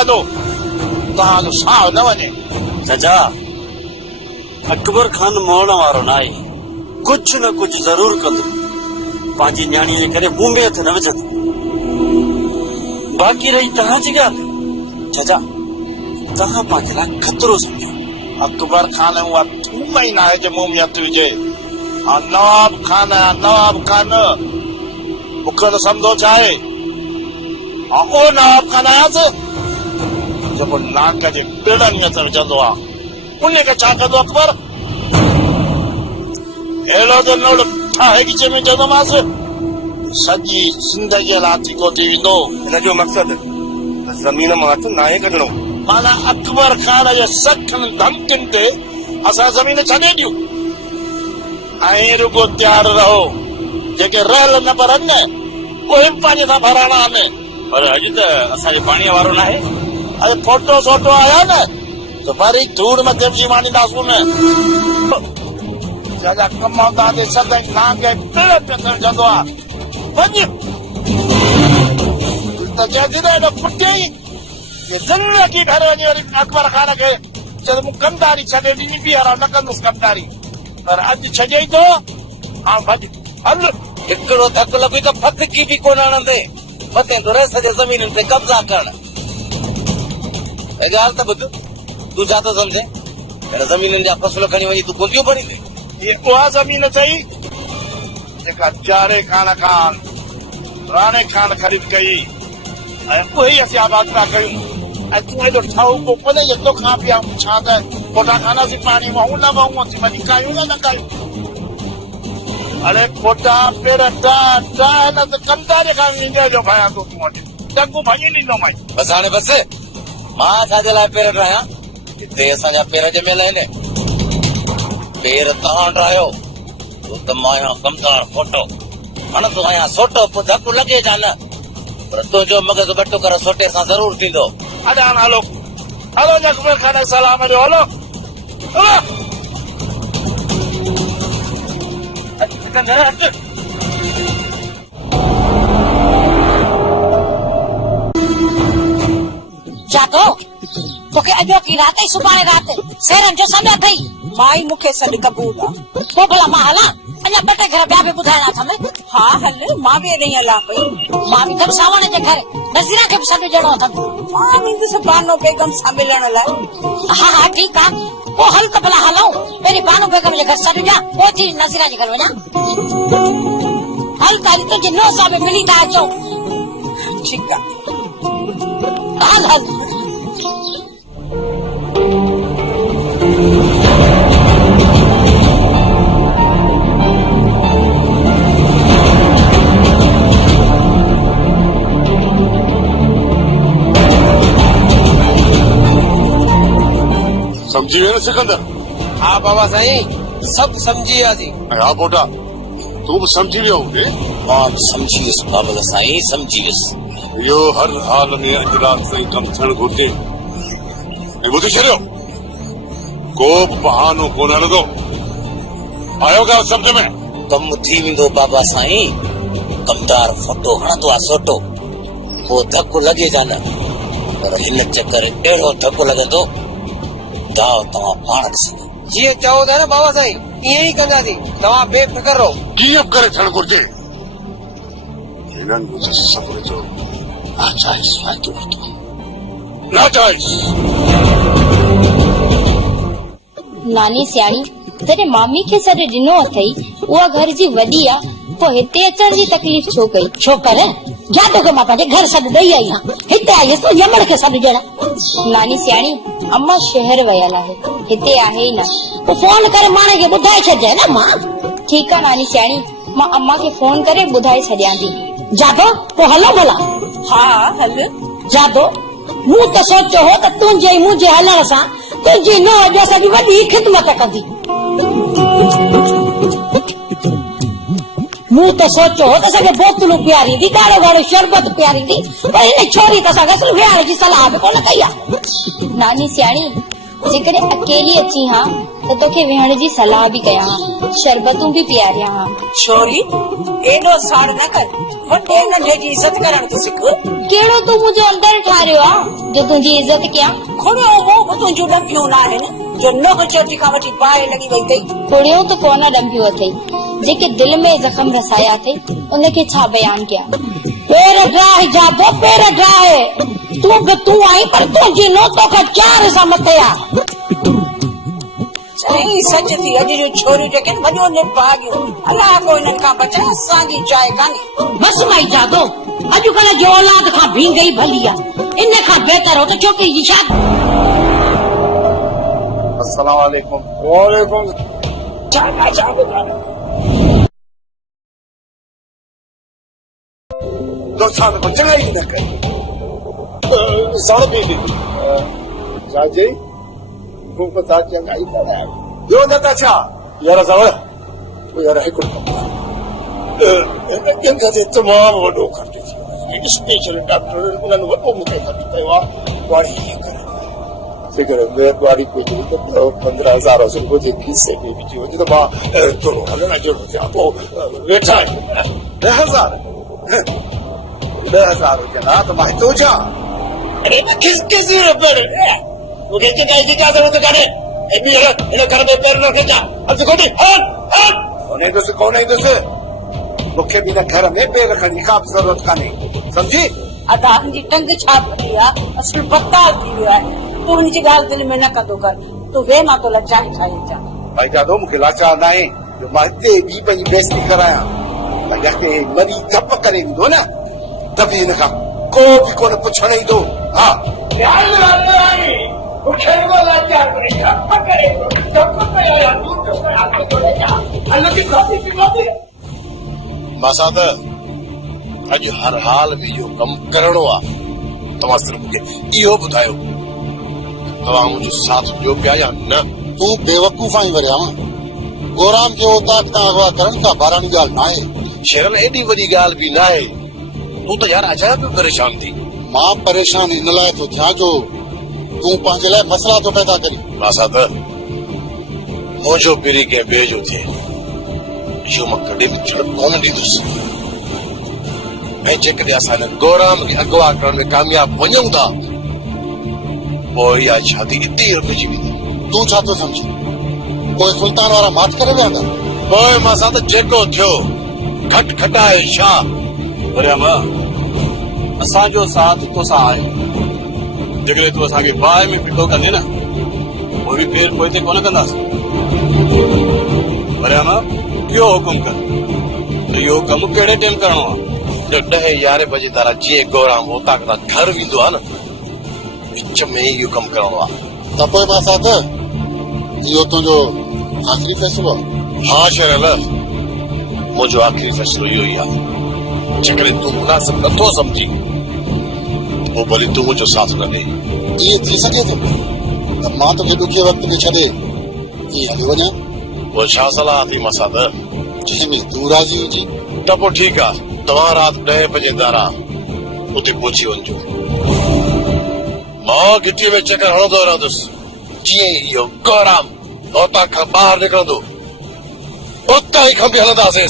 कंदो तव्हांजो साह न वञे। चाचा अकबर खान मोड़ण वारो न आहे, कुछ न कुछ जरूर कंदो, पंहिंजी न्याणीअ जे करे मुंहं में हथ न विझंदो। बाक़ी रही तव्हांजी ॻाल्हि, चाचा तव्हां पंहिंजे लाइ खतरो सम्झो। अकबर खान उहा थूम ई न आहे जे मुंहं में हथ विझे। नवाब खान आहे, नवाब खान मूंखे त सम्झो छा आहे। उहो नवाब खान आयासीं जेको नाक जे पेड़नि में हथ विझंदो आहे, उन खे छा कंदो अकबर? अहिड़ो त नोड़ ठाहे खीचे में चवंदोमांसि सॼी ज़िंदगीअ लाइ थी कोठी वेंदो। हिन जो मक़सदु ज़मीन मां हथ नाहे कढणो। माना अकबर खान जे सखनि धमकियुनि ते असां ज़मीन छॾे ॾियूं ऐं रुगो तयारु रहो, जेके रहल न भरनि उहे पंहिंजे सां भराइणा आहिनि। पर अॼु त असांजो पाणीअ वारो न आहे। अरे फोटो सोटो आया न त वरी धूड़ मथे विझी मानींदासूं न। जॾहिं कम तव्हांजे सदाई नांग पेड़ पे विझंदो आहे वञ त चइजी न हेॾो पुटियई ज़िंदगी भर वञी वरी अकबर खान खे चए मूं कमदारी छॾे ॾिनी बीहर न कंदुसि कमदारी, पर अॼु छॾे थो। हा भॼ हल। हिकिड़ो धक लॻी त फतकी बि कोन हणंदे, मथे तो रहे सॼे ज़मीन ते कब्ज़ा करण। ॻाल्हि त ॿुध, तूं छा थो सम्झे? अहिड़ा ज़मीननि जा फसल खणी वञी तूं कुंडियूं भरींदे। ये उहा ज़मीन चई जेका चारे खान खान राणे खान ख़रीद कई ऐं उहे ई असीं आबाद पिया कयूं। ऐं तूं हेॾो ठाऊ को कोन्हे जे तोखां पिया छा त कोठा खानासीं पाणी वहूं न वहूं असीं वञी कायूं न कयूं। अरे कोटा पेर टाह न त कमदारे खां ईंदे जो भाया तो तूं वटि टंगू भॼी ॾींदो माई। बसि हाणे बसि, मां छाजे लाइ पेर ठाहियां? हिते असांजा पेर जमियल आहिनि। पेर तव्हां ठाहियो त मां आहियां कमदार फोटो, हणंदो आहियां सोटो, पोइ धक लॻे जा न, पर तुंहिंजो मग़ज़ बटो कर सोटे सां ज़रूर थींदो। अॾान हलो हलो अकबर खान सलाम ॾियो। हलो जातो तोखे अॼो की राति सुभाणे राति सेरनि जो सॾु अथई। माई मूंखे सॾु क़बूल आहे। पोइ भला मां हलां? अञा ॿ टे घर ॿिया बि ॿुधाइणा अथमि। हा हल, मां बि एॾे हलां पई। मां बि तब सावण जे घर नज़ीरा खे बि सॾु ॾियणो अथमि। मां ईंदुसि बानो बेगम सां मिलण लाइ। हा हा ठीकु आहे, पोइ हल त भला हलूं। पहिरीं बानो बेगम जे घर सॾु ॾियां, पोइ थी नज़ीरा जे घर वञां। हल तारी तुंहिंजी नुंहुं सां बि मिली था अचूं। ठीकु आहे, हल हल। समझी वियो न सिकंदर? हा बाबा साईं, सभु सम्झी वियासीं। हा पोटा तूं बि सम्झी वियो हूंदे? मां सम्झी वियुसि बाबल साईं, सम्झी वियुसि। इहो हर हाल में अॼु राति ताईं कमु थियणु घुरिजे। ऐं ॿुधी छॾियो, को बहानो कोन हलंदो। आयो ॻाल्हि सम्झ में? कमु थी वेंदो बाबा साईं। कमदार फोटो हणंदो आहे सोटो, पोइ धक लॻे जा न, पर हिन चकर अहिड़ो धक लॻंदो दाव तव्हां पाण ॾिसंदो। जीअं चओ था न बाबा साईं, ईअं ई कंदासीं, तव्हां बेफ़िक्र रहो। कीअं करे थियणु घुरिजे? हिननि जो सब्र जो नाजाइज़ फ़ाइदो वठो, नाजाइज़। नानी सियाणी जॾहिं मामी खे सॾु ॾिनो अथई, उहा घर जी वॾी आहे, पोइ हिते अचण जी तकलीफ़ छो कई? छो करे जातो खे मां पंहिंजे घर सॾु ॾेई आई आहियां, हिते आई आहियां यमड़ खे सॾु ॾियण। नानी सियाणी अम्मा शहर वियल आहे, हिते आहे ई न। तूं फोन करे माणे खे ॿुधाए छॾजांइ न। मां ठीकु आहे नानी सियाणी, मां अम्मा खे फोन करे ॿुधाए छॾियां थी। जातो पोइ हलो भला। हा हल। जातो मूं त सोचियो हो त तुंहिंजे मुंहिंजे हलण सां तुंहिंजी नुंहुं अॼु असांजी वॾी खिदमत कंदी। मूं त सोचियो हो त असांखे बोतलूं पीआरींदी, ॻाढ़ो ॻाढ़ो शरबत पीआरींदी, पर हिन छोरी त असांखे सिर्फ़ु वेहण जी सलाह बि कोन कई आहे। नानी सियाणी जेकॾहिं अकेली अची हा त तो तोखे वेहण जी सलाह भी कया हाँ, शरबतूं भी पियारिया हाँ। छोरी एडो साड़ न कर वॾे नंढे जी इज़त करण तूं सिख। केड़ो तू मुझे अंदर ठारियो आ जो तुझी इज्जत कया। खोड़ियो वो तुंहिंजूं ॾंभियूं न आहिनि जो नोह चोटी खां वठी बाहि लॻी वई अथई। खोड़ियो तो कोन ॾंभियो अथई, जेके दिल में जख्म रसाया थे उनके छा बयान किया। पेर ड्राहे जाबो पेर ड्राहे तू आई पर तुझी नो तो का चार सा मथे आ। सही सच थी अॼु जूं छोरियूं जेके वॾो निभागियूं अलाह को इन्हनि खां बचा असांजी जाइ कान्हे। बस माई जादो अॼुकल्ह जो औलाद खां भी गई भली आ, इन खां बेहतर हो तो छोकिरी जी शादी। अस्सलाम वालेकुम। वालेकुम। दोस्तान को चंगाई न कई साल भी दी राजे को पता चंगाई पड़ा यो न था यार सावड़ वो यार है कुछ इनका से तमाम वडो खर्च थी स्पेशल डॉक्टर उन्हनि वडो मूंखे खर्च कयो आहे वाड़ी हीअं करे फिकर वाड़ी पेई तो 15,000 सुबुह जे खीसे में विझी वञे त मां थोरो हलण जो थियां पोइ वेठा आहियूं 10,000 हुजनि त मां हिते हुजां। अरे किस रुपए मुझे चिंताई की क्या जरूरत है इन घर में पैर रखे जा अब से कौन है मुख्य भी न घर में पैर रखने की का जरूरत काने समझी। अदान जी टंग छाप थी आहे असल बत्ताल थी वियो आहे तूं हुनजी ॻाल्हि दिलि में न कंदो कर तूं वे मां तो लचाई ठाही जा। भाई जादो मूंखे लाचार न आहे जो मां हिते बि पंहिंजी बेइज़ती करायां भाई अॻिते मरी धप करे ईंदो न त बि हिन खां को बि कोन पुछण ईंदो। हा मासाद अॼु हर हाल में इहो कमु करणो आहे तव्हां सिर्फ़ मूंखे इहो ॿुधायो तव्हां मुंहिंजो साथ ॾियो पिया या न। तूं बेवकूफ़ आई वरिया गोराम खे उतां खां अगवा करण का बारानी ॻाल्हि न आहे। शेरन एॾी वॾी ॻाल्हि बि न आहे तूं त यार अजाया पियो परेशान थी। मां परेशान इन लाइ थो थियां जो तूं पंहिंजे लाइ मसला थो पैदा करी। मासाद मुंहिंजो पहिरीं कंहिं ॿिए जो थिए इहो मां कॾहिं बि थियण कोन ॾींदुसि ऐं जेकॾहिं असां हिन गोराम खे अगवा करण में कामयाब वञूं था पोइ इहा शादी हिते ई रुकिजी वेंदी। तूं छा थो सम्झी पोइ सुल्तान वारा मात करे विया था। पोइ मासाद जेको थियो खट खटाए छा वरियाम असांजो साथ तोसां आहे जेकॾहिं तूं असांखे बाहि में फिटो कंदे न पोइ बि फेर पोइ ते कोन कंदासीं। वरियाम इहो हुकुम कर इहो कमु कहिड़े टाइम करणो आहे। 10-11 बजे तारा जीअं गोराम उतां खां घर वेंदो आहे न विच में इहो कमु करणो आहे। त पोइ मासाद इहो तुंहिंजो आख़िरी फ़ैसिलो आहे। हा शेरल मुंहिंजो आख़िरी फ़ैसिलो इहो ई आहे जेकॾहिं तूं मुनासिब नथो सम्झी पोइ भली तूं मुंहिंजो साथ न ॾे। इहे थी सघे थो त मां तोखे ॾुखे वक़्त में छॾे इहे हली वञा। पोइ छा सलाह थी मसाद जंहिंमें तूं राज़ी हुजी त पोइ ठीकु आहे तव्हां राति 10 बजे दारा उते पहुची वञिजो। मां गिटीअ में चकर हणंदो रहंदुसि जीअं इहो गोराम उतां खां ॿाहिरि निकिरंदो उतां ई खंबे हलंदासीं।